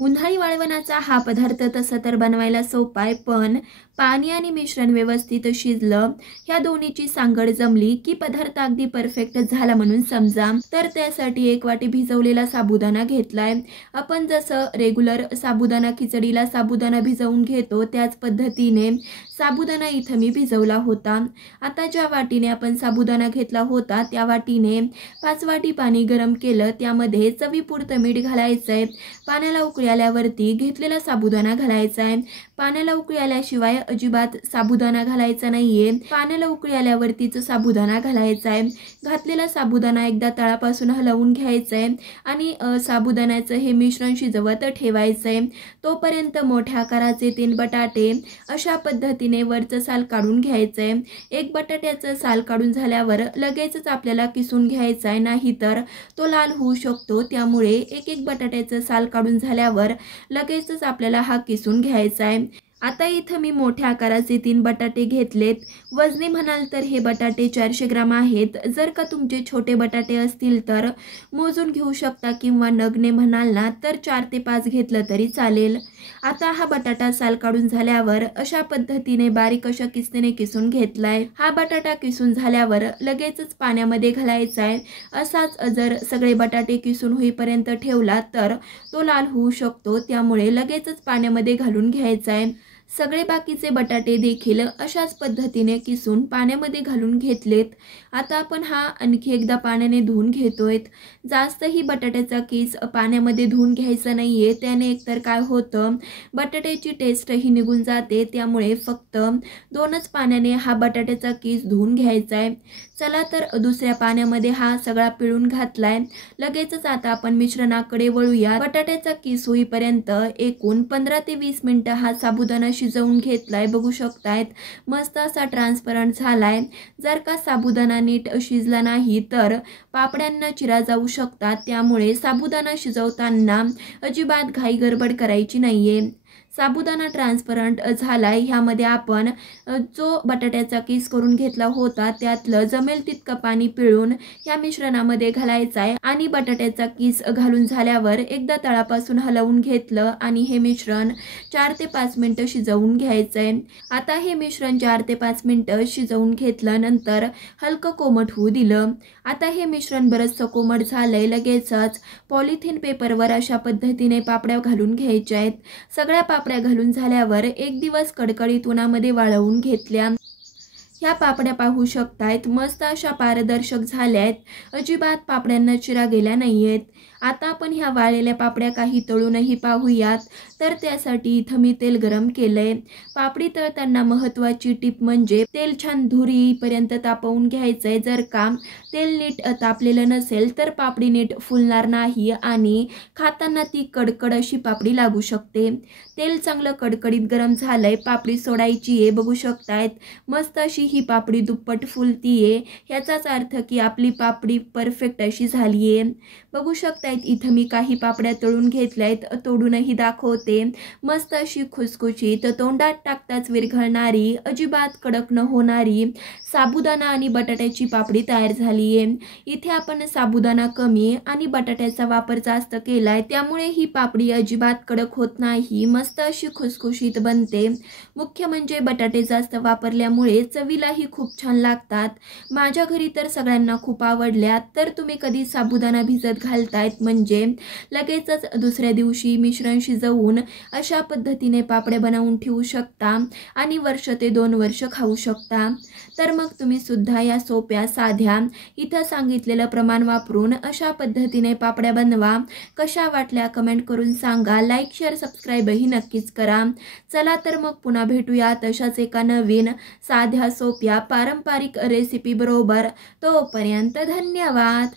उन्हाळी वाळवणाचा हा पदार्थ तसा तर बनवायला सोपा आहे, पण पाणी आणि मिश्रण व्यवस्थित शिजलं, ह्या दोन्हीची सांगड जमली की पदार्थ अगदी परफेक्ट झाला म्हणून समजा। तर त्यासाठी 1 वाटी भिजवलेला साबुदाणा घेतलाय। आपण जसं रेग्युलर साबुदाणा खिचडीला साबुदाणा भिजवून घेतो त्याच पद्धतीने साबुदाणा इथं मी भिजवला होता। आता ज्या वाटीने आपण साबुदाणा घेतला होता त्या वाटीने 5 वाटी पाणी गरम केलं, त्यामध्ये चवीपुरतं मीठ घालायचंय। पाण्याला उकळी आल्यावरती घेतलेला साबुदाणा घालायचा आहे। पाण्याला उकळी आल्याशिवाय अजिबात साबुदाणा घालायचा नाहीये, पाण्याला उकळी आल्यावरतीच साबुदाणा घालायचा आहे। घातलेला साबुदाणा एकदा तळापासून हलवून घ्यायचंय आणि साबुदाण्याचं हे मिश्रण शिजवत ठेवायचंय। तोपर्यंत मोठ्या आकाराचे 3 बटाटे अशा पद्धतीने वरचं साल काढून घ्यायचंय। एक बटाट्याचं साल काढून झाल्यावर लगेचच आपल्याला किसून घ्यायचा आहे, नाहीतर तो लाल होऊ शकतो। त्यामुळे एक बटाट्याचं साल काढून झाल्यावर लगेचच आपल्याला हा किसून घ्यायचा आहे। आता इथं मी मोठ्या आकाराचे 3 बटाटे घेतलेत। वजनी म्हणाल तर हे बटाटे 400 ग्राम आहेत। जर का तुमचे छोटे बटाटे असतील तर मोजून घेऊ शकता, किंवा नगने म्हणाल ना तर 4 ते 5 घेतलं तरी चालेल। आता हा बटाटा साल काढून झाल्यावर अशा पद्धतीने बारीक अशा किसणीने किसून घेतलाय। हा बटाटा किसून झाल्यावर लगेचच पाण्यामध्ये घालायचा आहे। असाच जर सगळे बटाटे किसून होईपर्यंत ठेवला तर तो लाल होऊ शकतो, त्यामुळे लगेचच पाण्यामध्ये घालून घ्यायचा आहे। सगळे बाकीचे बटाटे देखील अशाच पद्धतीने किसून पाण्यामध्ये घालून घेतलेत। आता आपण हा आणखी एकदा पाण्याने धुवून घेतोय। जास्तही बटाट्याचा किस पाण्यामध्ये धुवून घ्यायचा नाहीये, त्याने एकतर काय होतं बटाट्याची टेस्ट ही निघून जाते। त्यामुळे फक्त 2च पाण्याने हा बटाट्याचा किस धुवून घ्यायचा आहे। चला तर दुसऱ्या पाण्यामध्ये हा सगळा पिळून घातलाय। लगेचच आता आपण मिश्रणाकडे वळूया। बटाट्याचा किस होईपर्यंत एकूण 15 ते 20 मिनिटं हा साबुदाणा शिजवून घेतलाय। बघू शकतायत मस्त असा ट्रान्सपरंट झालाय। जर का साबुदाणा नीट शिजला नाही तर पापड्यांना चिरा जाऊ शकतात, त्यामुळे साबुदाणा शिजवताना अजिबात घाई गडबड करायची नाहीये। साबुदाणा ट्रान्सपरंट झालाय। ह्यामध्ये आपण जो बटाट्याचा किस करून घेतला होता त्यातलं जमेल तितकं पाणी पिळून या मिश्रणामध्ये घालायचं आहे आणि बटाट्याचा किस घालून झाल्यावर एकदा तळापासून हलवून घेतलं आणि हे मिश्रण 4 ते 5 मिनिटं शिजवून घ्यायचंय। आता हे मिश्रण 4 ते 5 मिनिटं शिजवून घेतलं, नंतर हलकं कोमट होऊ दिलं। आता हे मिश्रण बरंचसं कोमट झालंय। लगेचच पॉलिथिन पेपरवर अशा पद्धतीने पापड्या घालून घ्यायच्या आहेत। सगळ्या पापड्या घालून झाल्यावर 1 दिवस कडकडीत उन्हामध्ये वाळवून घेतल्या। ह्या पापड्या पाहू शकतायत मस्त अशा पारदर्शक झाल्यात, अजिबात पापड्यांना चिरा गेल्या नाहीयेत। आता आपण ह्या वाळलेल्या पापड्या काही तळूनही पाहूयात। तर त्यासाठी इथं मी तेल गरम केलंय। पापडी तळताना महत्त्वाची टिप म्हणजे तेल छान धुरीपर्यंत तापवून घ्यायचंय। जर का तेल नीट तापलेलं नसेल तर पापडी नीट फुलणार नाही आणि खाताना ती कडकड अशी पापडी लागू शकते। तेल चांगलं कडकडीत गरम झालंय, पापडी सोडायची आहे। बघू शकतायत मस्त अशी ही पापडी दुप्पट फुलतीये, याचाच अर्थ की आपली पापडी परफेक्ट अशी झालीये। बघू शकतायत इथं मी काही पापड्या तळून घेतल्यात, तोडूनही दाखवते। मस्त अशी खुसखुशीत तोंडात टाकताच विरघळणारी, अजिबात कडक न होणारी साबुदाणा आणि बटाट्याची पापडी तयार झालीये। इथे आपण साबुदाणा कमी आणि बटाट्याचा वापर जास्त केलाय, त्यामुळे ही पापडी अजिबात कडक होत नाही, मस्त अशी खुसखुशीत बनते। मुख्य म्हणजे बटाटे जास्त वापरल्यामुळे चवीलाही खूप छान लागतात। माझ्या घरी तर सगळ्यांना खूप आवडल्या। तर तुम्ही कधी साबुदाणा भिजत घालतायत म्हणजे लगेचच दुसऱ्या दिवशी मिश्रण शिजवून अशा पद्धतीने पापड्या बनवून ठेवू शकता आणि वर्ष ते 2 वर्ष खाऊ शकता। तर मग तुम्ही सुद्धा या सोप्या साध्या इथं सांगितलेलं प्रमाण वापरून अशा पद्धतीने पापड्या बनवा। कशा वाटल्या कमेंट करून सांगा। लाईक शेअर सबस्क्राईबही नक्कीच करा। चला तर मग पुन्हा भेटूया तशाच एका नवीन साध्या सोप्या पारंपरिक रेसिपी बरोबर। तोपर्यंत धन्यवाद।